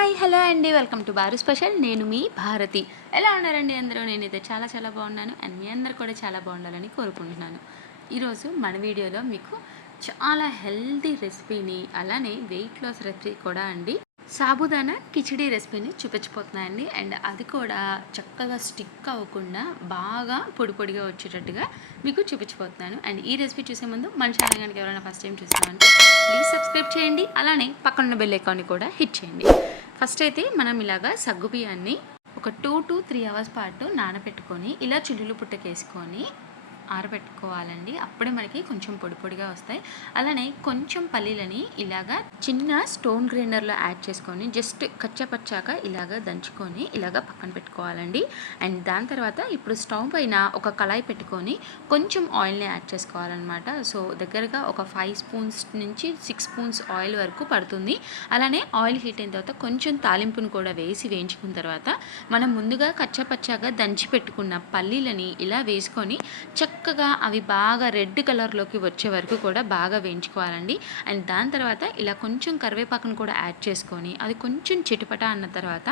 Hi hello అండి. Welcome to బారు special. నేను మీ భారతి. ఎలా ఉన్నారండి అందరూ? నేనైతే చాలా చాలా బాగున్నాను. అండ్ మీ అందరు కూడా చాలా బాగుండాలని కోరుకుంటున్నాను. ఈరోజు మన వీడియోలో మీకు చాలా హెల్తీ రెసిపీని అలానే వెయిట్ లాస్ రెసిపీ కూడా అండి. సాబుదానా కిచిడి రెసిపీని చూపించిపోతున్నాయండి అండ్ అది కూడా చక్కగా స్టిక్ అవ్వకుండా బాగా పొడి పొడిగా వచ్చేటట్టుగా మీకు చూపించిపోతున్నాను అండ్ ఈ రెసిపీ చూసే ముందు మన ఛానల్ కనుక ఎవరైనా ఫస్ట్ టైం చూస్తున్నాను ప్లీజ్ సబ్స్క్రైబ్ చేయండి. అలానే పక్కన బెల్ ఐకాన్ని కూడా హిట్ చేయండి. ఫస్ట్ అయితే మనం ఇలాగా సగ్గు బియ్యాన్ని ఒక టూ టు త్రీ అవర్స్ పాటు నానబెట్టుకొని ఇలా చిల్లులు పుట్టకేసుకొని ఆరబెట్టుకోవాలండి. అప్పుడే మనకి కొంచెం పొడి పొడిగా వస్తాయి. అలానే కొంచెం పల్లీలని ఇలాగా చిన్న స్టోన్ గ్రైండర్లో యాడ్ చేసుకొని జస్ట్ కచ్చపచ్చాక ఇలాగ దంచుకొని ఇలాగ పక్కన పెట్టుకోవాలండి. అండ్ దాని తర్వాత ఇప్పుడు స్టవ్ పైన ఒక కళాయి పెట్టుకొని కొంచెం ఆయిల్ని యాడ్ చేసుకోవాలన్నమాట. సో దగ్గరగా ఒక ఫైవ్ స్పూన్స్ నుంచి సిక్స్ స్పూన్స్ ఆయిల్ వరకు పడుతుంది. అలానే ఆయిల్ హీట్ అయిన తర్వాత కొంచెం తాలింపును కూడా వేసి వేయించుకున్న తర్వాత మనం ముందుగా కచ్చపచ్చాగా దంచి పెట్టుకున్న పల్లీలని ఇలా వేసుకొని చక్క చక్కగా అవి బాగా రెడ్ కలర్లోకి వచ్చే వరకు కూడా బాగా వేయించుకోవాలండి. అండ్ దాని తర్వాత ఇలా కొంచెం కరివేపాకును కూడా యాడ్ చేసుకొని అది కొంచెం చిటపట అన్న తర్వాత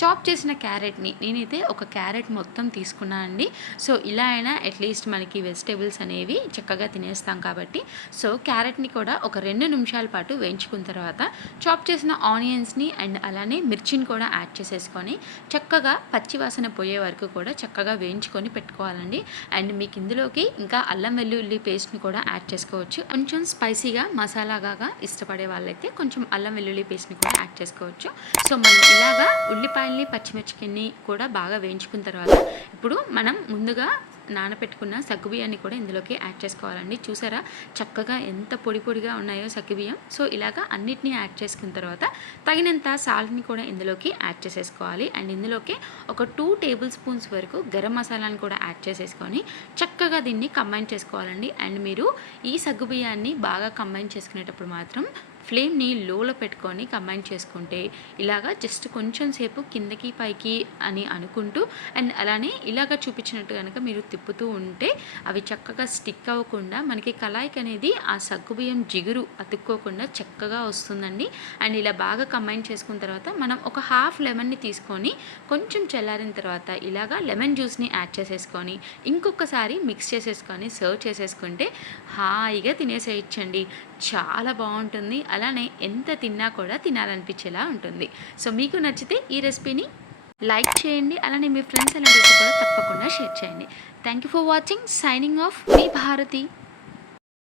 చాప్ చేసిన క్యారెట్ని నేనైతే ఒక క్యారెట్ మొత్తం తీసుకున్నా అండి. సో ఇలా అయినా అట్లీస్ట్ మనకి వెజిటేబుల్స్ అనేవి చక్కగా తినేస్తాం కాబట్టి. సో క్యారెట్ని కూడా ఒక రెండు నిమిషాల పాటు వేయించుకున్న తర్వాత చాప్ చేసిన ఆనియన్స్ని అండ్ అలానే మిర్చిని కూడా యాడ్ చేసేసుకొని చక్కగా పచ్చివాసన పోయే వరకు కూడా చక్కగా వేయించుకొని పెట్టుకోవాలండి. అండ్ మీకు ఇందులో దీంట్లోకి ఇంకా అల్లం వెల్లుల్లి పేస్ట్ని కూడా యాడ్ చేసుకోవచ్చు. కొంచెం స్పైసీగా మసాలాగా ఇష్టపడే వాళ్ళైతే కొంచెం అల్లం వెల్లుల్లి పేస్ట్ని కూడా యాడ్ చేసుకోవచ్చు. సో మనం ఇలాగా ఉల్లిపాయల్ని పచ్చిమిర్చికిని కూడా బాగా వేయించుకున్న తర్వాత ఇప్పుడు మనం ముందుగా నానబెట్టుకున్న సగ్గుబియ్యాన్ని కూడా ఇందులోకి యాడ్ చేసుకోవాలండి. చూసారా? చక్కగా ఎంత పొడి పొడిగా ఉన్నాయో సగ్గుబియ్యం. సో ఇలాగా అన్నిటినీ యాడ్ చేసుకున్న తర్వాత తగినంత సాల్ట్ని కూడా ఇందులోకి యాడ్ చేసేసుకోవాలి. అండ్ ఇందులోకి ఒక టూ టేబుల్ స్పూన్స్ వరకు గరం మసాలాని కూడా యాడ్ చేసేసుకొని చక్కగా దీన్ని కంబైన్ చేసుకోవాలండి. అండ్ మీరు ఈ సగ్గుబియ్యాన్ని బాగా కంబైన్ చేసుకునేటప్పుడు మాత్రం ఫ్లేమ్ని లోలో పెట్టుకొని కంబైన్ చేసుకుంటే ఇలాగా జస్ట్ కొంచెం సేపు కిందకి పైకి అని అనుకుంటూ అండ్ అలానే ఇలాగ చూపించినట్టు కనుక మీరు తిప్పుతూ ఉంటే అవి చక్కగా స్టిక్ అవ్వకుండా మనకి కళాయికి అనేది ఆ సగ్గుబియ్యం జిగురు అతుక్కోకుండా చక్కగా వస్తుందండి. అండ్ ఇలా బాగా కంబైన్ చేసుకున్న తర్వాత మనం ఒక హాఫ్ లెమన్ని తీసుకొని కొంచెం చల్లారిన తర్వాత ఇలాగా లెమన్ జ్యూస్ని యాడ్ చేసేసుకొని ఇంకొకసారి మిక్స్ చేసేసుకొని సర్వ్ చేసేసుకుంటే హాయిగా తినేసేయచ్చండి. చాలా బాగుంటుంది. అలానే ఎంత తిన్నా కూడా తినాలనిపించేలా ఉంటుంది. సో మీకు నచ్చితే ఈ రెసిపీని లైక్ చేయండి అలానే మీ ఫ్రెండ్స్ అలాంటివి కూడా తప్పకుండా షేర్ చేయండి. Thank you for watching signing off me Bharati.